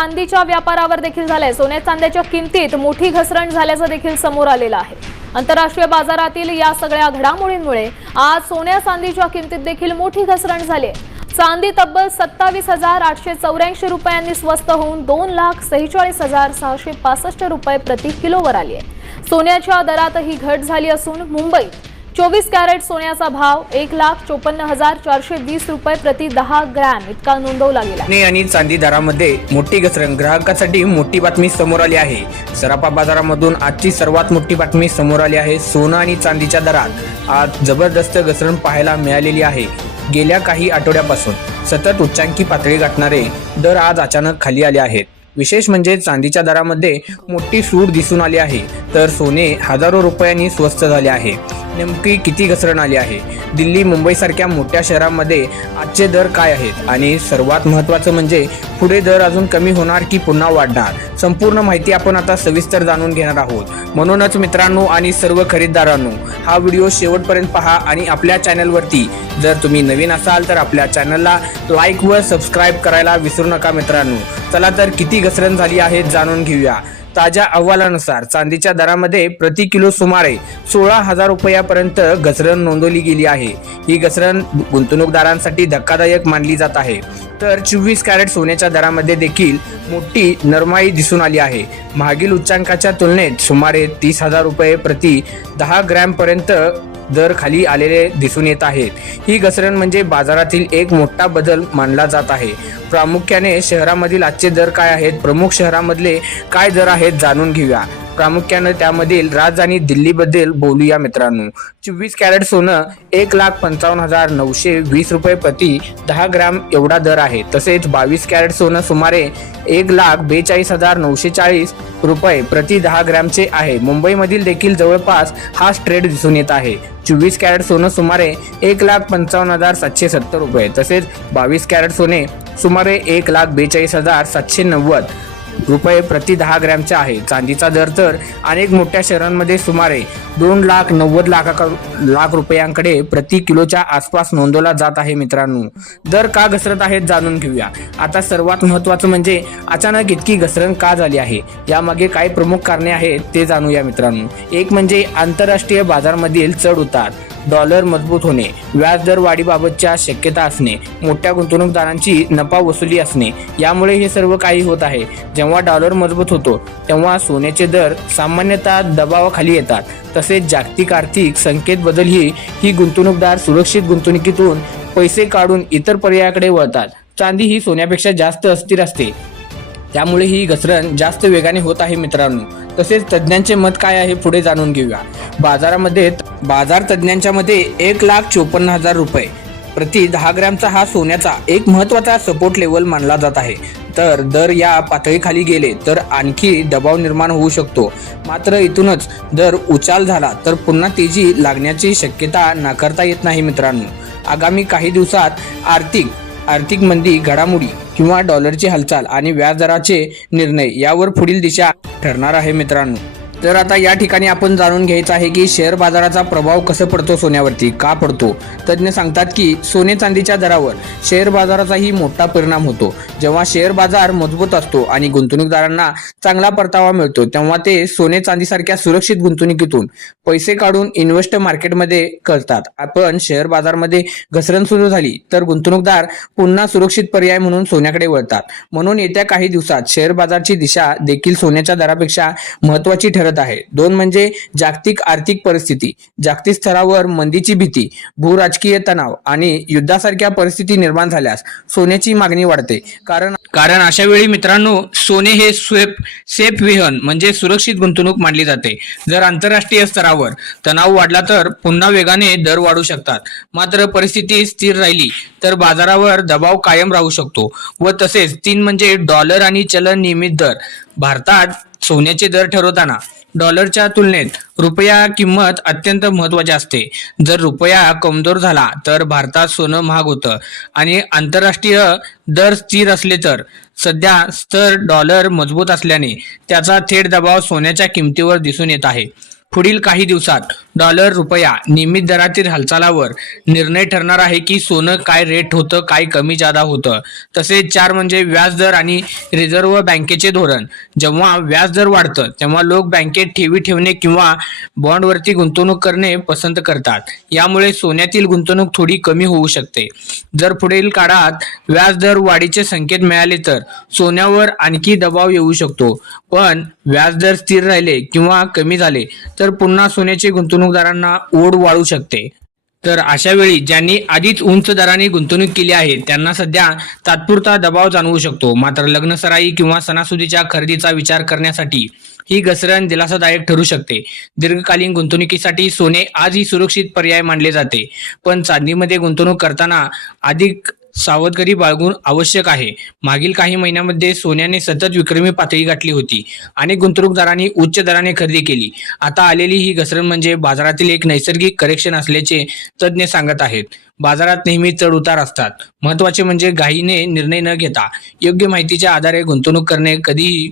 चांदीच्या व्यापारावर देखील झालंय। सोन्या चांद्याच्या किमतीत मोठी घसरण झाल्याचं देखील समोर आलेलं आहे। आंतरराष्ट्रीय बाजारातील या सगळ्या घडामोडींमुळे आज सोन्या चांदीच्या किमतीत देखील मोठी घसरण झाली आहे। चांदी तब्बल 27,884 रुपयांनी स्वस्त होऊन 2,46,665 रुपये प्रति किलोवर आली आहे। सोन्याच्या दरातही घट झाली असून मुंबईत 24 कॅरेट सोन्याचा भाव 1,54,420 रुपये प्रति 10 ग्रॅम इतका नोंदवला गेला। सोने आणि चांदी दरामध्ये मोठी घसरण ग्राहकांसाठी मोठी बातमी समोर आली आहे। सराफा बाजारामधून आजची सर्वात मोठी बातमी समोर आली आहे। सोनं आणि चांदीच्या दरात आज जबरदस्त घसरण पाहायला मिळालेली आहे। गेल्या काही आठवड्यापासून सतत उच्चांकी पातळी गाठणारे दर आज अचानक खाली आले आहेत। विशेष म्हणजे चांदीच्या दरामध्ये मोठी सूट दिसून आली आहे, तर सोने हजारो रुपयांनी स्वस्त झाले आहे। नेमकी किती घसरण आली आहे? दिल्ली, मुंबई सारख्या मोठ्या शहरांमध्ये आजचे दर काय आहेत आणि सर्वात महत्त्वाचं म्हणजे पुढे दर अजून कमी होणार की पुन्हा वाढणार? संपूर्ण माहिती आपण आता सविस्तर जाणून घेणार आहोत। म्हणूनच मित्रांनो आणि सर्व खरेदीदारांनो, हा व्हिडिओ शेवटपर्यंत पहा आणि आपल्या चॅनलवरती जर तुम्ही नवीन असाल तर आपल्या चॅनलला लाईक व सबस्क्राईब करायला विसरू नका मित्रांनो। चला तर किती घसरण झाली आहे जाणून घेऊया। ताज्या अहवालानुसार चांदीच्या दरामध्ये प्रति किलो सुमारे 16,000 रुपयापर्यंत घसरण नोंदवली गेली आहे। ही घसरण गुंतवणूकदारांसाठी धक्कादायक मानली जात आहे। तर 24 कॅरेट सोन्याच्या दरामध्ये देखील मोठी नरमाई दिसून आली आहे। मागील उच्चांकाच्या तुलनेत सुमारे 30,000 रुपये प्रति 10 ग्रॅम पर्यंत दर खाली आलेले दिसून येत आहेत। ही घसरण म्हणजे बाजारातील एक मोठा बदल मानला जात आहे। प्रामुख्याने शहरामधील आजचे दर काय आहेत, प्रमुख शहरांमधले काय दर आहेत जाणून घेऊया। प्रामुख्याने त्यामधील राजधानी दिल्लीबद्दल बोलूया मित्रांनो। 24 कॅरेट सोनं 1,55,920 रुपये प्रति 10 ग्रॅम एवढा दर आहे। तसेच 22 कॅरेट सोनं सुमारे 1,42,940 रुपये प्रति 10 ग्रॅमचे आहे। मुंबईमधील देखील जवळपास हा ट्रेड दिसून येत आहे। 24 कॅरेट सोनं सुमारे 1,55,770 रुपये, तसेच 22 कॅरेट सोने सुमारे 1,42,790 रुपये प्रति 10 ग्रॅमचे आहे। चांदीचा दर तर अनेक मोठ्या शहरांमध्ये सुमारे 2,90,00,000 रुपयांकडे प्रति किलोच्या आसपास नोंदवला जात आहे मित्रांनो। दर का घसरत आहेत जाणून घेऊया। आता सर्वात महत्त्वाचं म्हणजे अचानक इतकी घसरण का झाली आहे, यामागे काय प्रमुख कारणे आहेत ते जाणूया मित्रांनो। एक म्हणजे आंतरराष्ट्रीय बाजारामधील चढ उतार, डॉलर मजबूत होणे, व्याजदर वाढीबाबतच्या शक्यता असणे, मोठ्या गुंतवणूकदारांची नफा वसुली असणे, यामुळे हे सर्व काही होत आहे। जेव्हा डॉलर मजबूत होतो तेव्हा सोन्याचे दर सामान्यतः दबावाखाली येतात। तसेच जागतिक आर्थिक संकेत बदल ही गुंतवणूकदार सुरक्षित गुंतवणुकीतून पैसे काढून इतर पर्यायाकडे वळतात। चांदी ही सोन्यापेक्षा जास्त अस्थिर असते, त्यामुळे ही घसरण जास्त वेगाने होत आहे मित्रांनो। तसेच तज्ज्ञांचे मत काय आहे पुढे जाणून घेऊया। बाजार तज्ज्ञांच्या मते 1,54,000 रुपये प्रति 10 ग्रॅमचा हा सोन्याचा एक महत्त्वाचा सपोर्ट लेवल मानला जात आहे। तर दर या पातळीखाली गेले तर आणखी दबाव निर्माण होऊ शकतो। मात्र इथूनच दर उचाल झाला तर पुन्हा तेजी लागण्याची शक्यता नाकारता येत नाही मित्रांनो। आगामी काही दिवसात आर्थिक मंदी, घडामोडी किंवा डॉलरची हालचाल आणि व्याजदराचे निर्णय यावर पुढील दिशा ठरणार आहे मित्रांनो। तर आता या ठिकाणी आपण जाणून घ्यायचं आहे की शेअर बाजाराचा प्रभाव कसा पडतो सोन्यावरती, का पडतो? तज्ज्ञ सांगतात की सोने चांदीच्या दरावर शेअर बाजाराचाही मोठा परिणाम होतो। जेव्हा शेअर बाजार मजबूत असतो आणि गुंतवणूकदारांना चांगला परतावा मिळतो तेव्हा ते सोने चांदीसारख्या सुरक्षित गुंतवणुकीतून पैसे काढून इन्व्हेस्ट मार्केटमध्ये करतात। आपण शेअर बाजारमध्ये घसरण सुरू झाली तर गुंतवणूकदार पुन्हा सुरक्षित पर्याय म्हणून सोन्याकडे वळतात। म्हणून येत्या काही दिवसात शेअर बाजारची दिशा देखील सोन्याच्या दरापेक्षा महत्त्वाची ठरत आहे। दोन म्हणजे जागतिक आर्थिक परिस्थिती। जागतिक स्तरावर मंदीची भीती, भूराजकीय तणाव आणि युद्धासारख्या परिस्थिती निर्माण झाल्यास सोन्याची मागणी वाढते। कारण अशा वेळी मित्रांनो सोने हे सेफ विहन म्हणजे सुरक्षित गुंतवणूक मानली जाते। जर आंतरराष्ट्रीय स्तरावर तणाव वाढला तर पुन्हा वेगाने दर वाढू शकतात। मात्र परिस्थिती स्थिर राहिली तर बाजारावर दबाव कायम राहू शकतो। व तसेच 3 म्हणजे डॉलर आणि चलन नियमित दर। भारतात सोन्याचे दर ठरवताना डॉलरच्या तुलनेत रुपया किंमत अत्यंत महत्त्वाची असते। जर रुपया कमजोर झाला तर भारतात सोनं महाग होतं आणि आंतरराष्ट्रीय दर स्थिर असले तर सध्या डॉलर मजबूत असल्याने त्याचा थेट दबाव सोन्याच्या किमतीवर दिसून येत आहे। पुढील काही दिवसात डॉलर रुपया नियमित दरातील हालचालावर निर्णय ठरणार आहे की सोनं काय रेट होतं, काय कमी जादा होतं. तसेच 4 म्हणजे व्याजदर आणि रिझर्व्ह बँकेचे धोरण. जेव्हा व्याजदर वाढतं तेव्हा लोक बँकेत ठेवी ठेवणे किंवा बॉन्डवरती गुंतवणूक करणे पसंत करतात. यामुळे सोन्यातील गुंतवणूक थोडी कमी होऊ शकते. जर पुढील काळात व्याजदर वाढीचे संकेत मिळाले तर सोन्यावर आणखी दबाव येऊ शकतो. पण व्याजदर स्थिर राहिले किंवा कमी झाले तर पुन्हा सोन्याचे गुंतवणूकदारांना ओढ वाढू शकते. तर अशा वेळी ज्यांनी आधीच उंच दराने गुंतवणूक केली आहे त्यांना सध्या तात्पुरता दबाव जाणवू शकतो. मात्र लग्नसराई किंवा सणासुदीच्या खरेदीचा विचार करण्यासाठी ही घसरण दिलासादायक ठरू शकते. दीर्घकालीन गुंतवणुकीसाठी सोने आजही सुरक्षित पर्याय मानले जाते, पण चांदीमध्ये गुंतवणूक करताना अधिक सावधगिरी बाळगून आवश्यक आहे. मागील काही महिन्यांमध्ये सोन्याने सतत विक्रमी पातळी गाठली होती. अनेक गुंतवणूकदारांनी उच्च दराने खरेदी केली. आता आलेली ही घसरण म्हणजे बाजारातील एक नैसर्गिक करेक्शन असल्याचे तज्ज्ञ सांगत आहेत. बाजारात नेहमी चढ उतार असतात. महत्त्वाचे म्हणजे घाईने निर्णय न घेता योग्य माहितीच्या आधारे गुंतवणूक करणे कधीही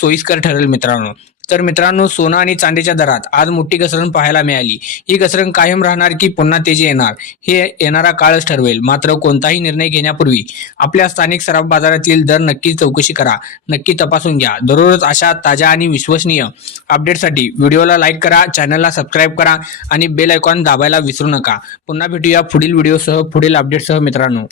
सोयीस्कर ठरेल मित्रांनो. तर मित्रांनो, सोनं आणि चांदीच्या दरात आज मोठी घसरण पाहायला मिळाली. ही घसरण कायम राहणार की पुन्हा तेजी येणार हे येणारा काळच ठरवेल. मात्र कोणताही निर्णय घेण्यापूर्वी आपल्या स्थानिक सराफ बाजारातील दर नक्की चौकशी करा, नक्की तपासून घ्या. दररोज अशा ताज्या आणि विश्वसनीय अपडेटसाठी व्हिडिओला लाईक करा, चॅनलला सबस्क्राईब करा आणि बेल आयकॉन दाबायला विसरू नका. पुन्हा भेटूया पुढील व्हिडिओसह, पुढील अपडेटसह मित्रांनो.